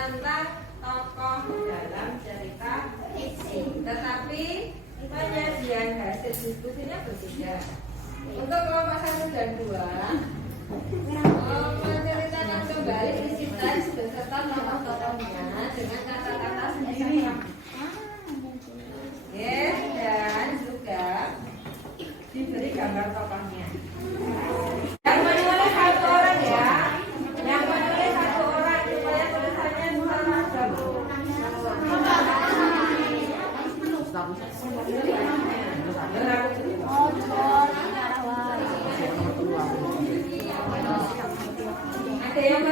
tentang tokoh dalam cerita fiksi, tetapi penyajian hasil diskusinya berbeda. Untuk kelompok 1 dan 2 menceritakan kembali isi teks beserta tokoh-tokohnya dengan kata-kata sendiri. Dan juga diberi gambar tokohnya. Yang menulis 1 orang ya. Yang menulis 1 orang supaya tulisannya sama sama. Ada yang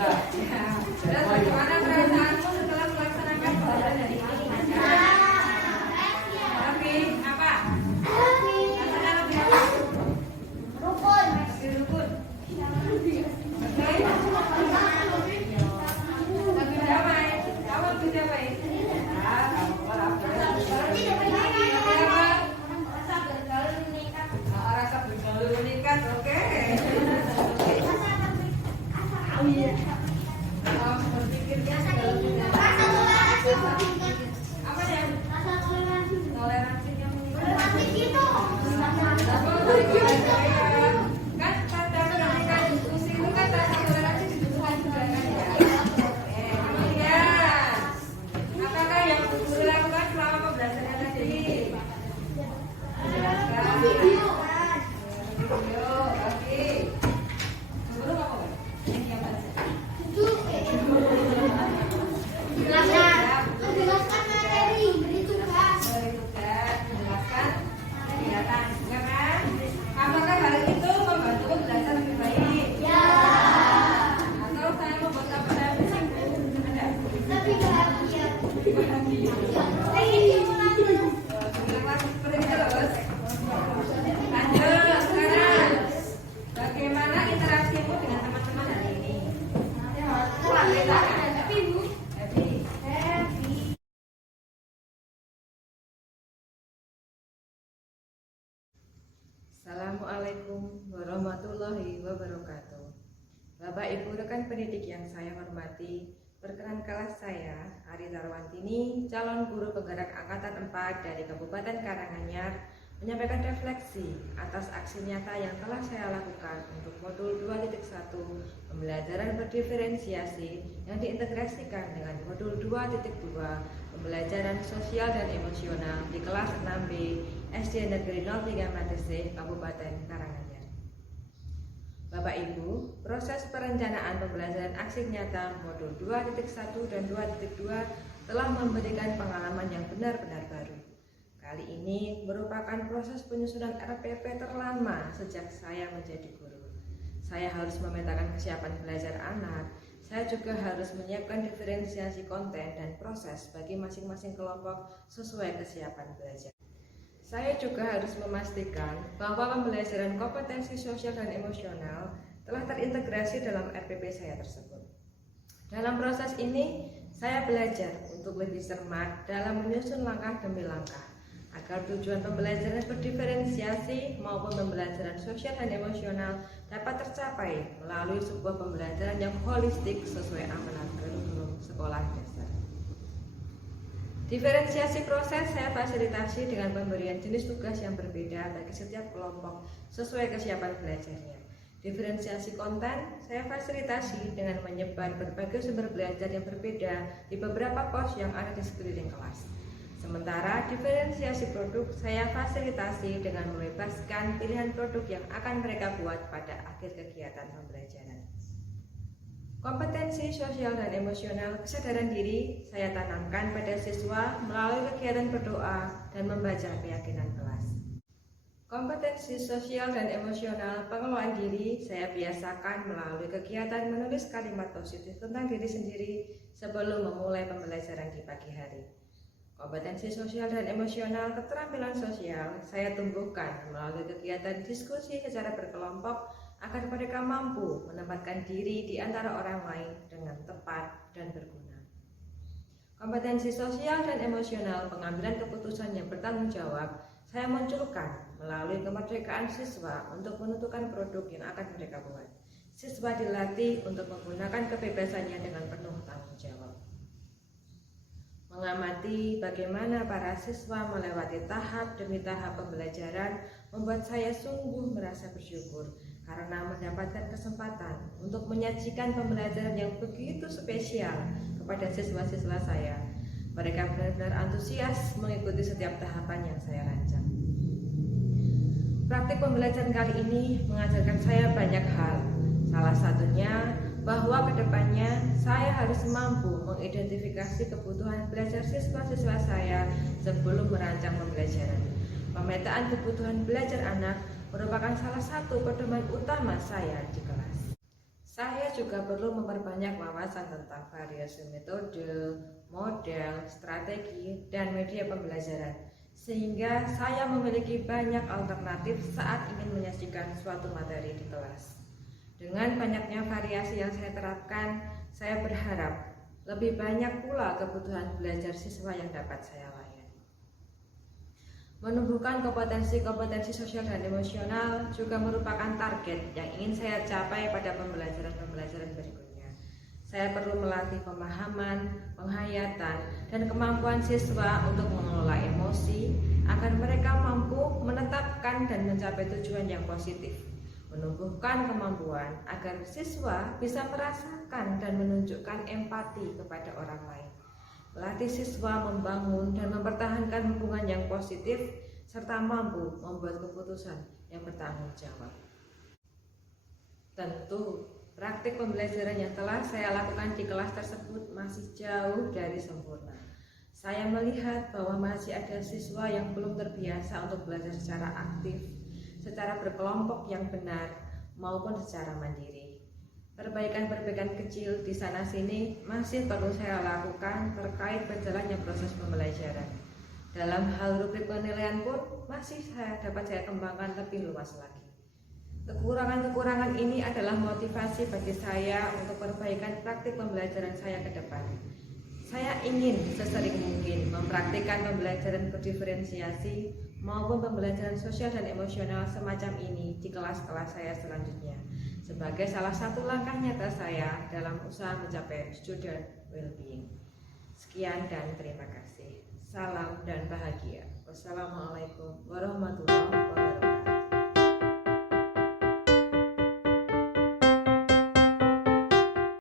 Terus bagaimana perasaanmu setelah melaksanakan pelajaran dari ini? Tapi apa? Rasanya lebih apa? Lebih rukun. Oke. Lebih damai. Kamu lebih damai. Ah, kamu rasa bergaul meningkat. Oke. Berpikirnya segala apa ya? Toleransinya meningkat. Kan kata ketika diskusi itu kan rasa toleransi dibutuhkan juga kan ya. Kemudian apakah yang guru lakukan selama pembelajaran tadi? Jelaskan. Video, oke. Guru ngomong. Jelaskan materi, beri tugas. Menjelaskan kegiatan, ya kan? Apakah hal itu membantu belajar lebih baik? Ya. Atau saya membuat apa saya pusing? Ada? Tapi bahagia. Bahagia. Sebelum masuk terus. Lanjut sekarang. Bagaimana interaksimu dengan teman-teman hari ini? Tapi Bu, Happy. Assalamualaikum warahmatullahi wabarakatuh. Bapak Ibu rekan pendidik yang saya hormati, perkenalkan saya Ari Darwantini, calon guru penggerak angkatan 4 dari Kabupaten Karanganyar, menyampaikan refleksi atas aksi nyata yang telah saya lakukan untuk modul 2.1 pembelajaran berdiferensiasi yang diintegrasikan dengan modul 2.2 pembelajaran sosial dan emosional di kelas 6B SD Negeri 03 Matese, Kabupaten Karanganyar. Bapak Ibu, proses perencanaan pembelajaran aksi nyata modul 2.1 dan 2.2 telah memberikan pengalaman yang benar-benar baru. Kali ini merupakan proses penyusunan RPP terlama sejak saya menjadi guru. Saya harus memetakan kesiapan belajar anak. Saya juga harus menyiapkan diferensiasi konten dan proses bagi masing-masing kelompok sesuai kesiapan belajar. Saya juga harus memastikan bahwa pembelajaran kompetensi sosial dan emosional telah terintegrasi dalam RPP saya tersebut. Dalam proses ini, saya belajar untuk lebih cermat dalam menyusun langkah demi langkah, agar tujuan pembelajaran berdiferensiasi maupun pembelajaran sosial dan emosional dapat tercapai melalui sebuah pembelajaran yang holistik sesuai amanat kurikulum sekolah dasar. Diferensiasi proses saya fasilitasi dengan pemberian jenis tugas yang berbeda bagi setiap kelompok sesuai kesiapan belajarnya. Diferensiasi konten saya fasilitasi dengan menyebar berbagai sumber belajar yang berbeda di beberapa pos yang ada di sekeliling kelas. Sementara diferensiasi produk saya fasilitasi dengan membebaskan pilihan produk yang akan mereka buat pada akhir kegiatan pembelajaran. Kompetensi sosial dan emosional kesadaran diri saya tanamkan pada siswa melalui kegiatan berdoa dan membaca keyakinan kelas. Kompetensi sosial dan emosional pengelolaan diri saya biasakan melalui kegiatan menulis kalimat positif tentang diri sendiri sebelum memulai pembelajaran di pagi hari. Kompetensi sosial dan emosional keterampilan sosial saya tumbuhkan melalui kegiatan diskusi secara berkelompok agar mereka mampu menempatkan diri di antara orang lain dengan tepat dan berguna. Kompetensi sosial dan emosional pengambilan keputusan yang bertanggung jawab saya munculkan melalui kemerdekaan siswa untuk menentukan produk yang akan mereka buat. Siswa dilatih untuk menggunakan kebebasannya dengan penuh tanggung jawab. Mengamati bagaimana para siswa melewati tahap demi tahap pembelajaran membuat saya sungguh merasa bersyukur karena mendapatkan kesempatan untuk menyajikan pembelajaran yang begitu spesial kepada siswa-siswa saya. Mereka benar-benar antusias mengikuti setiap tahapan yang saya rancang. Praktik pembelajaran kali ini mengajarkan saya banyak hal. Salah satunya bahwa kedepannya saya harus mampu mengidentifikasi kebutuhan belajar siswa-siswa saya sebelum merancang pembelajaran. Pemetaan kebutuhan belajar anak merupakan salah satu pedoman utama saya di kelas. Saya juga perlu memperbanyak wawasan tentang variasi metode, model, strategi, dan media pembelajaran, sehingga saya memiliki banyak alternatif saat ingin menyajikan suatu materi di kelas. Dengan banyaknya variasi yang saya terapkan, saya berharap lebih banyak pula kebutuhan belajar siswa yang dapat saya layani. Menumbuhkan kompetensi-kompetensi sosial dan emosional juga merupakan target yang ingin saya capai pada pembelajaran berikutnya. Saya perlu melatih pemahaman, penghayatan, dan kemampuan siswa untuk mengelola emosi agar mereka mampu menetapkan dan mencapai tujuan yang positif. Menumbuhkan kemampuan agar siswa bisa merasakan dan menunjukkan empati kepada orang lain. Melatih siswa membangun dan mempertahankan hubungan yang positif serta mampu membuat keputusan yang bertanggung jawab. Tentu, praktik pembelajaran yang telah saya lakukan di kelas tersebut masih jauh dari sempurna. Saya melihat bahwa masih ada siswa yang belum terbiasa untuk belajar secara aktif, secara berkelompok yang benar, maupun secara mandiri. Perbaikan-perbaikan kecil di sana-sini masih perlu saya lakukan terkait berjalannya proses pembelajaran. Dalam hal rubrik penilaian pun masih dapat saya kembangkan lebih luas lagi. Kekurangan-kekurangan ini adalah motivasi bagi saya untuk perbaikan praktik pembelajaran saya ke depan. Saya ingin sesering mungkin mempraktikkan pembelajaran berdiferensiasi maupun pembelajaran sosial dan emosional semacam ini di kelas-kelas saya selanjutnya, sebagai salah satu langkah nyata saya dalam usaha mencapai student well-being. Sekian dan terima kasih. Salam dan bahagia. Wassalamualaikum warahmatullahi wabarakatuh.